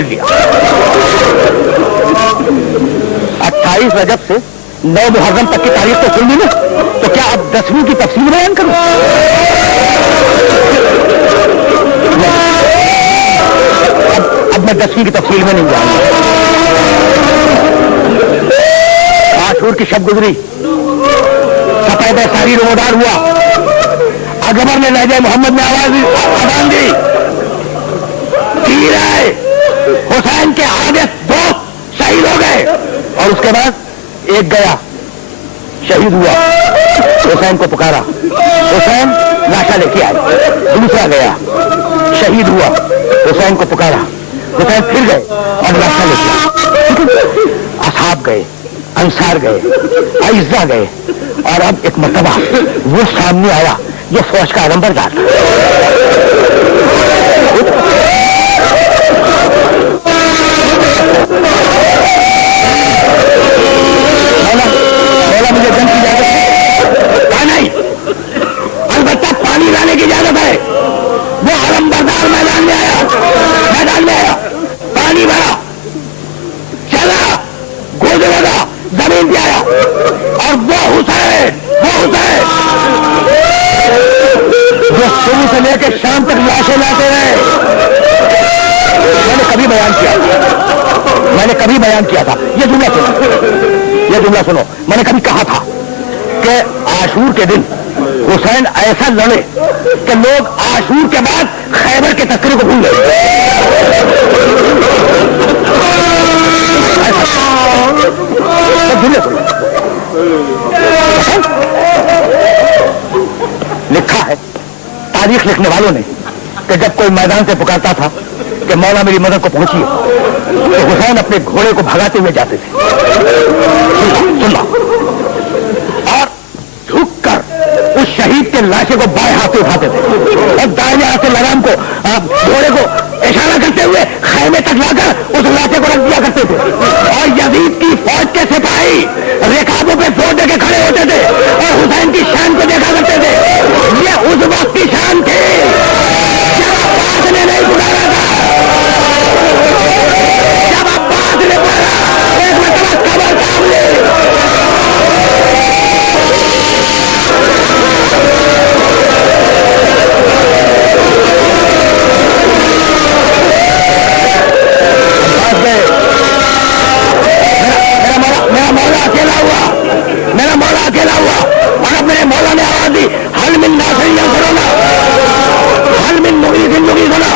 घेर लिया। 28 रजब से 9 मुहर्रम तक की तारीख तो सुन ली ना, तो क्या अब 10वीं की तफसील बयान करूं? अब मैं 10वीं की तफसील में नहीं जाऊंगा। आशूर की शब गुजरी, सफेद सारी रोमदार हुआ, अकबर ने लहजे मोहम्मद में आवाज अजान दी, तीर आए, हुसैन के आगे 2 शहीद हो गए, और उसके बाद एक गया शहीद हुआ, हुसैन को पुकारा, हुसैन लाशा लेके आए, दूसरा गया शहीद हुआ, हुसैन को पुकारा, हुसैन फिर गए और लाशा लेके आए। असहाब गए, अंसार गए, आइज़ा गए, और अब एक मर्तबा वो सामने आया जो फौज का आलमबरदार था। बोला मुझे जंग की इजाजत है? नहीं, अलबत्ता पानी लाने की इजाजत है। वो आलमबरदार मैदान में आया, पानी भरा, चला, गोद लगा, जमीन पे आया, और वो हुसैन जो शुरू से लेकर शाम तक लाशें लाते रहे। मैंने कभी बयान किया था, ये जुमला सुनो, मैंने कभी कहा था कि आशूर के दिन हुसैन ऐसा लड़े कि लोग आशूर के बाद खैबर के तस्करे को भूल गए। लिखा है तारीख लिखने वालों ने कि जब कोई मैदान से पुकारता था कि मौला मेरी मदद को पहुंचिए, तो हुसैन अपने घोड़े को भगाते हुए जाते थे। सुनना, और झुककर उस शहीद के लाशे को बाएं हाथ से उठाते थे और दाहिने हाथ से लगाम को घोड़े को इशारा करते हुए खैमे तक लाकर उस लाशे को रख दिया करते थे। और यजीद की फौज के सिपाही रेखाबों पे जोर देके खड़े होते थे और हुसैन की शान को देखा करते थे। ये उस वक्त की शान थी जब अब्बास ने नहीं बुलाया था, जब अब्बास ने बोला एक मतलब खबर सामने। मेरा मौला अकेला हुआ और अब मेरे मौला ने आवाज दी, हल मिन नासिरिन करोना, हल मिन मुगीसिन मुगीसना,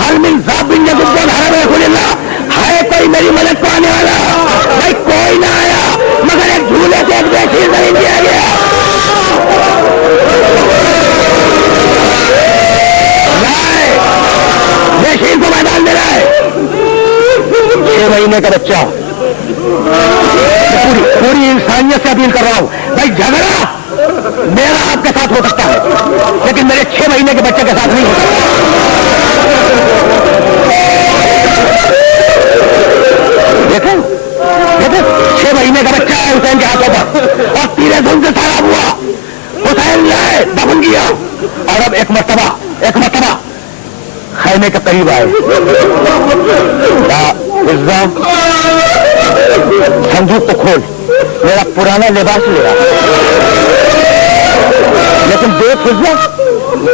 हल मिन ज़ाबिन यज़ुब्बुल हरम खुलिल्लाह। है कोई मेरी मदद को आने वाला? भाई कोई ना आया, मगर एक झूले से एक बेशीर जमीन दिया गया। बेशीर को मैदान में रहा है, 6 महीने का बच्चा। पूरी इंसानियत से अपील कर रहा हूं, भाई झगड़ा मेरा आपके साथ हो सकता है, लेकिन मेरे 6 महीने के बच्चे के साथ नहीं हो सकता। देखें 6 महीने का बच्चा है हुसैन के हाथों पर और तीरे धुन से सारा हुआ, हुसैन लाए दफन किया। और अब एक मर्तबा खैमे के करीब आए, संदूक को खोल, मेरा पुराना लिबास ले रहा, लेकिन देख फिजा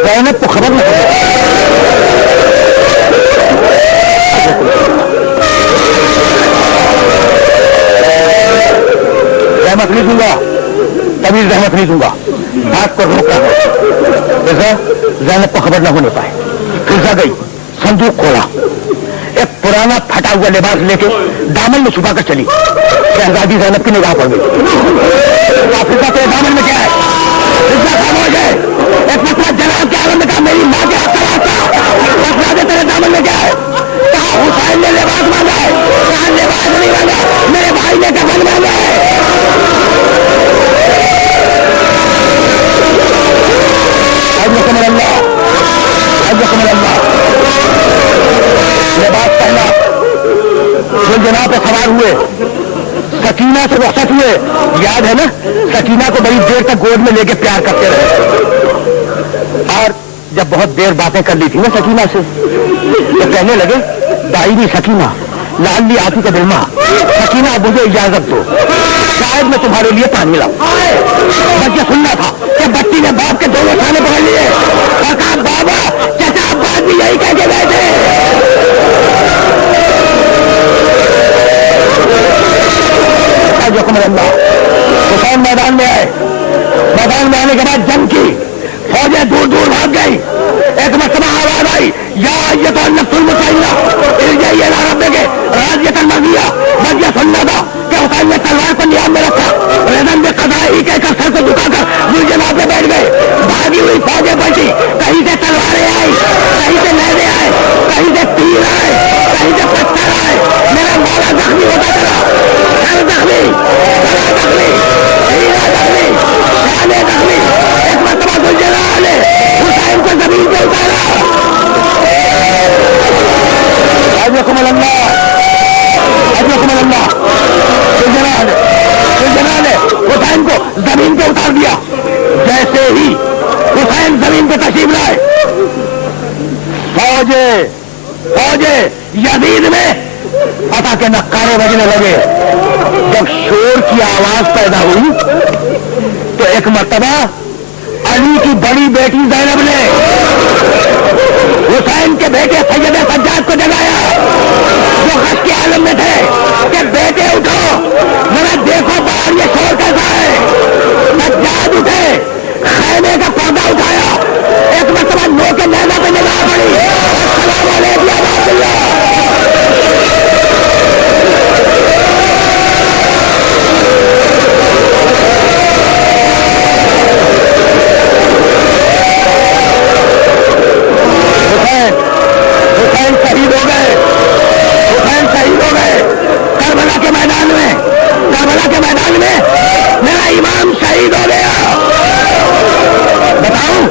ज़ैनब को खबर नहीं पड़ी। रहमत नहीं दूंगा, कभी रहमत नहीं दूंगा, बात को रोक रहा है। ज़ैनब को खबर न होने पाए। फिजा गई, संदूक खोला, एक पुराना फटा हुआ लिबास लेके दामन में छुपाकर चली। शहजादी ज़ैनब की निगाह पड़ गई। फिजा तेरे दामन में क्या है? फिजा खामोश है। एक मतलब जनाब के आलम में कहा मेरी माँ के हाथ का तेरे दामन में क्या है? कहा हुसैन ने लिबास मांगा है। कहा लिबास नहीं मांगा, मेरे भाई ने कफन मांगा है। लिबास पहना, जनाब पे सवार हुए, सकीना से रुखसत हुए। याद है ना, सकीना को बड़ी देर तक गोद में लेके प्यार करते रहे, और जब बहुत देर बातें कर ली थी ना सकीना से, तो कहने लगे दाई सकीना, लाली आती का दिलमा, सकीना मुझे इजाजत दो, शायद मैं तुम्हारे लिए पानी लाऊं। बस ये सुनना था कि बच्ची ने बाप के दोनों थाने पकड़ लिए और कहा बाबा चाचा अब्बास भी यही कह के गए थे। हुसैन मैदान में आए। मैदान में आने के बाद जंग की फौजें दूर दूर भाग गई। एक मरतबा आवाज आई, या ये तो नफ्सुल मुतमइन्ना इरजिई इला रब्बिकी राज़ियतन मर्दिया। बस ये सुनना था कि हुसैन ने तलवार को नियाम में रखा, रिज़न में क़ज़ाई कहकर सर को झुकाकर मुर्जमा पे बैठ गए। भागी हुई फौजें पलटी, कहीं से तलवारें आई, कहीं से नहरें आए, कहीं से तीर आए, कहीं से पत्थर आए। मेरा मौला जख्मी होता चला, सर जख्मी, गला जख्मी, सीना जख्मी, शाने जख्मी। एक मरतबा ज़ुलजलाल ने हुसैन को जमीन पे उतारा। हुसैन को जमीन पे उतार दिया। जैसे ही हुसैन जमीन पे तशरीफ लाए, फौजे यजीद में पता के नक्कारे बजने लगे। जब शोर की आवाज पैदा हुई तो एक मर्तबा अली की बड़ी बेटी ज़ैनब ने हुसैन के बेटे सैयद सज्जाद को जगाया, जो हश के आलम में थे कि बेटे उठो, जरा देखो बाहर ये शोर कैसा है। सज्जाद उठे, खैमे का पर्दा उठाया, एक मरतबा नो के नैना पे निगाह पड़ी। अस्सलाम अलैकुम या अब्दुल्लाह। हुसैन शहीद हो गए, हुसैन शहीद हो गए करबला के मैदान में। करबला के मैदान में मेरा इमाम शहीद हो गया। बताऊं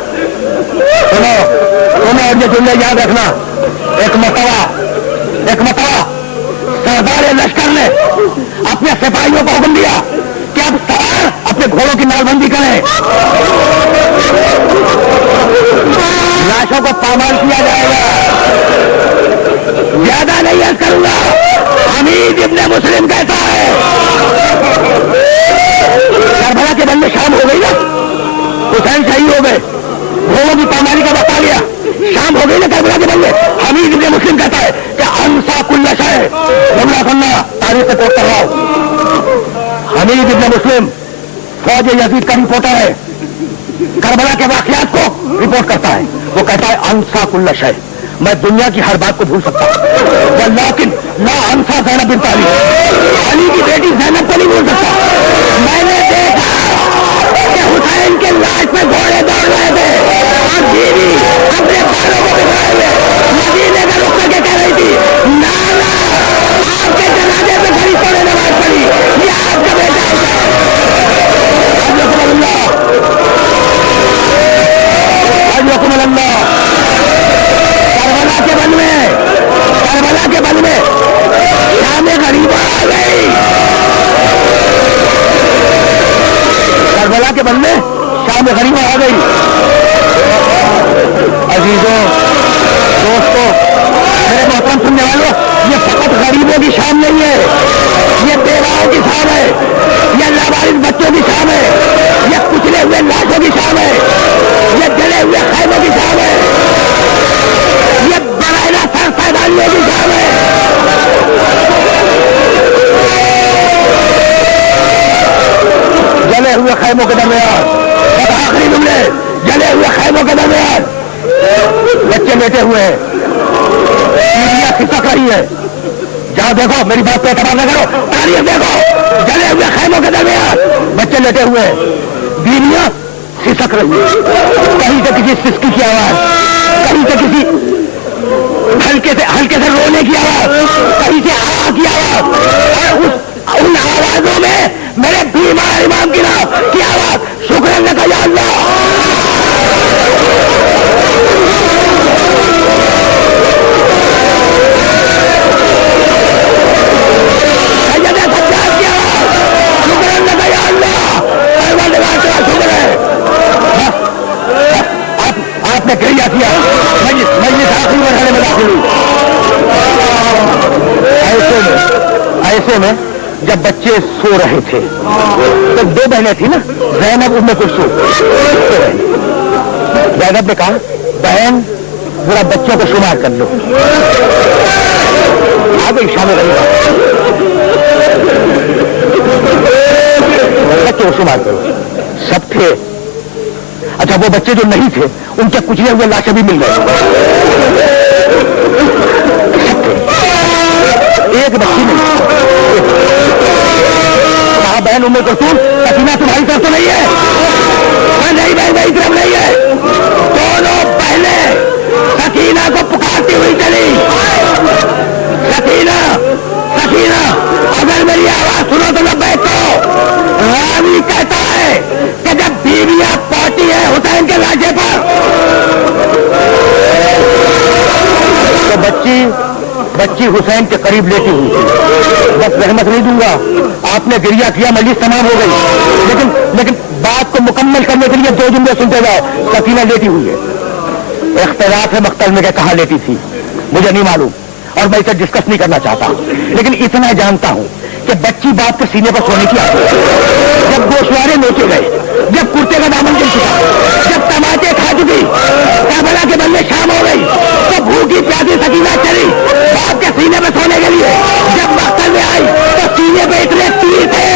तुम्हें और ये जुमले याद रखना। एक मरतबा सरदार लश्कर ने अपने सिपाहियों को हुक्म दिया कि अब सवार अपने घोड़ों की नालबंदी करें, लाशों को पामाल किया जाएगा। ज्यादा नहीं अर्ज करूंगा, हमीद इब्ने मुस्लिम कहता है। करबला के बंदे शाम हो गई ना, हुसैन शहीद हो गए, घोड़ों की पामाली का वक्त आ गया, शाम हो गई ना करबला के बंदे। हमीद इब्ने मुस्लिम कहता है कि अंसा कुल्ला शय, जुमला सुनना, तारीख से कोट करवाओ। हमीद इब्ने मुस्लिम फौज यजीद का रिपोर्टर है, करबला के वाकयात को रिपोर्ट करता है। वो कहता है अंसा कुल्ला शय, मैं दुनिया की हर बात को भूल सकता हूं, लेकिन ना अंसा ज़ैनब बिन्त अली, अली की बेटी ज़ैनब को नहीं भूल सकता। मैंने देखा कि हुसैन के लाश पे घोड़े दौड़ रहे थे और बीवी अपने बालों को बिछाए हुए मदीने का रुख करके कह रही थी, नाना आपके जनाजे पे खड़ी तोड़े नमाज पढ़ी, ये आपका बेटा है। करबला के बन में शाम गरीबा आ गई। करबला के बन में शाम गरीबा आ गई। अजीजों, दोस्तों, मेरे मोहतरम सुनने वालों, ये फकत गरीबों की शाम नहीं है, ये बेवाओं की शाम है, ये लावारिस बच्चों की शाम है, ये कुचले हुए लाशों की शाम है, ये जले हुए खैमों की शाम है, ये बराइला सर सैदानियों की शाम है। जले हुए खैमों के दरमियान, और आखिरी जुमले, जले हुए खैमों के दरमियान बच्चे लेटे हुए हैं, बीवियां खिसक रही है। जहां देखो, मेरी बात पे एतबार न करो, तारीख देखो, जले हुए खैमों के दरमियान बच्चे लेटे हुए हैं, बीवियां खिसक रही है। कहीं से किसी सिसकी की आवाज, कहीं से किसी हल्के से रोने की आवाज, कहीं से आग की आवाज, और उन आवाजों में मेरे बीमार इमाम की आवाज, शुक्र का या अल्लाह। आपने कही किया, मजलिस आखिरी मरहले में दाखिल हुई। ऐसे में जब बच्चे सो रहे थे तो दो बहनें थी ना, ज़ैनब उम्मे कुलसूम। ज़ैनब ने कहा, बहन जरा बच्चों को शुमार कर लो। आ गई शाम रही, बच्चों को शुमार करो। सब थे। अच्छा, वो बच्चे जो नहीं थे उनके कुचले हुए लाशें भी मिल गए। एक बच्ची नहीं। कहा, बहन उम्मे कुलसूम, सकीना तुम्हारी तरफ तो नहीं है? नहीं भाई, मेरी तरफ नहीं है। दोनों पहले सकीना को पुकारती हुई चली। सकीना, सकीना, अगर मेरी आवाज सुनो तो लब्बैक करो। रावी कहता है कि जब बीवियां पहुंची है हुसैन के लाशे पर तो बच्ची हुसैन के करीब लेटी हुई थी। बस रहमत नहीं दूंगा, आपने गिरिया किया, मजलिस तमाम हो गई, लेकिन बात को मुकम्मल करने के लिए दो जुमले सुनते जाओ। सकीना लेटी हुई है। इख्तिलाफ है मख्तल में कहाँ लेटी थी, मुझे नहीं मालूम और मैं इसे डिस्कस नहीं करना चाहता, लेकिन इतना जानता हूं कि बच्ची बाप के सीने पर सोने की आदत है। जब गोशवारे नोचे गए, जब कुर्ते का दामन गिर चुका, जब टमाटे खा चुकी, करबला के बदले शाम हो गई, तो भूखी प्यासी सकीना चली बाप के सीने पर सोने के लिए। जब मख्तल में आई तो सीने पे इतने तीर थे